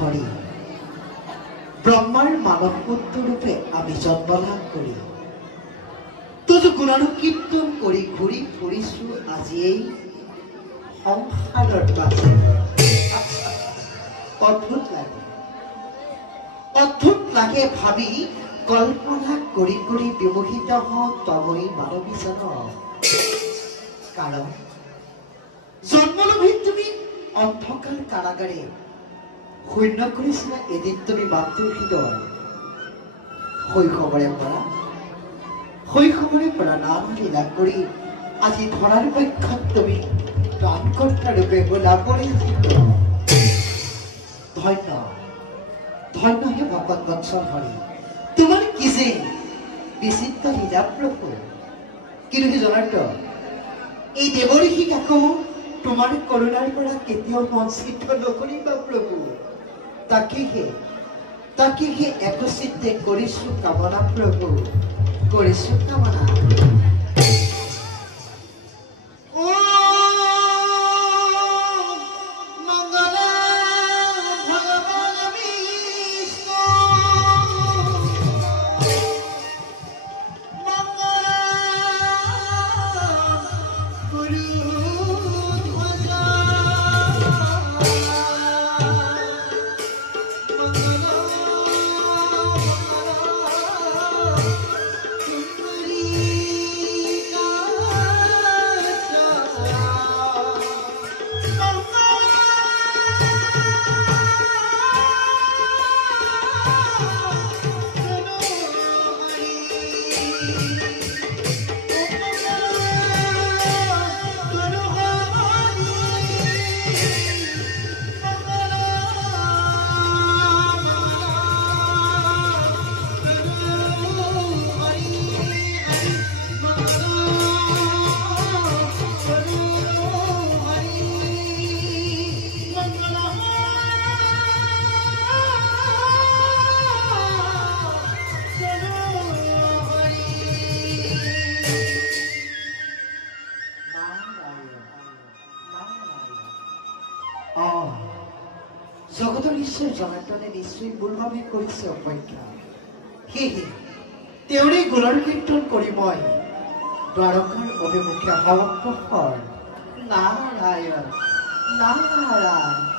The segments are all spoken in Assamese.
হৰি ব্ৰহ্মাৰ মানৱ পুত্ৰ ৰূপে আমি জন্ম লাভ কৰি তোৰ গুণানুকীৰ্তন কৰি ঘূৰি ফুৰিছো আজি এই সংসাৰৰ মাজে। অদ্ভুত লাগে ভাবি কল্পনা কৰি কৰি বিমোহিত হওঁ তই মানৱীজন। কাৰণ জন্মলভী তুমি অন্ধকাৰ কাৰাগাৰে শূন্য কৰিছিলা এদিন তুমি মাতৃৰ হৃদয়। শৈশৱৰে পৰা নাম লীলা কৰি আজি ধৰাৰ পক্ষত তুমি প্ৰাণকৰ্তা ৰূপে গোলা পৰিচিত। ধন্য ধন্য হে ভকত বৎসল হৰি, তোমাৰ কি যে বিচিত্ৰ লীলা প্ৰভু কিন্তু সি জনাৰ্দ এই দেৱঋষিক আকৌ তোমাৰ কৰোণাৰ পৰা কেতিয়াও বঞ্চিত নকৰিবা প্ৰভু তাকেহে একচিত্তে কৰিছো কামনা প্ৰভু কৰিছো কামনা জগতৰ ঈশ্বৰ জনাৰ্দনে নিশ্চয় মোৰ বাবে কৰিছে অপেক্ষা সেয়েহে তেওঁৰে গুণৰ কীৰ্তন কৰি মই দ্বাৰকাৰ অভিমুখে অগ্ৰসৰ নাৰায়ণ নাৰায়ণ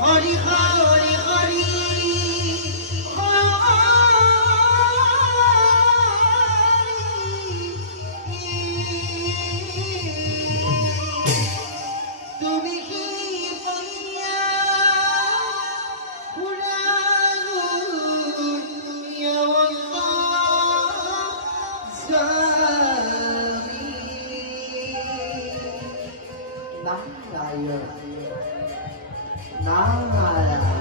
হৰি হৰি হৰি Nah,